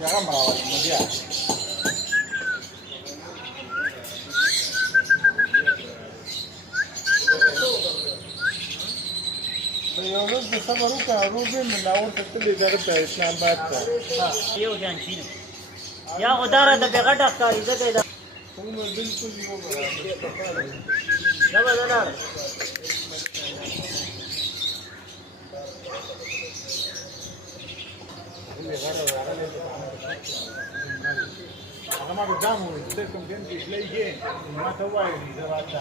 يا غمرة المذيع یو لږ د صبر وکړه روبین ناول ته تللی دغه ته اسلام آباد ته یو شان شي یا خو دا راته بې غټه ښکاري ځکه یې څنګه بلکل یو دا به زه لاړم هغه ما به ځان وویل چې ته کوم ګیم کې تللی یې ما ته ووایه چې زه راته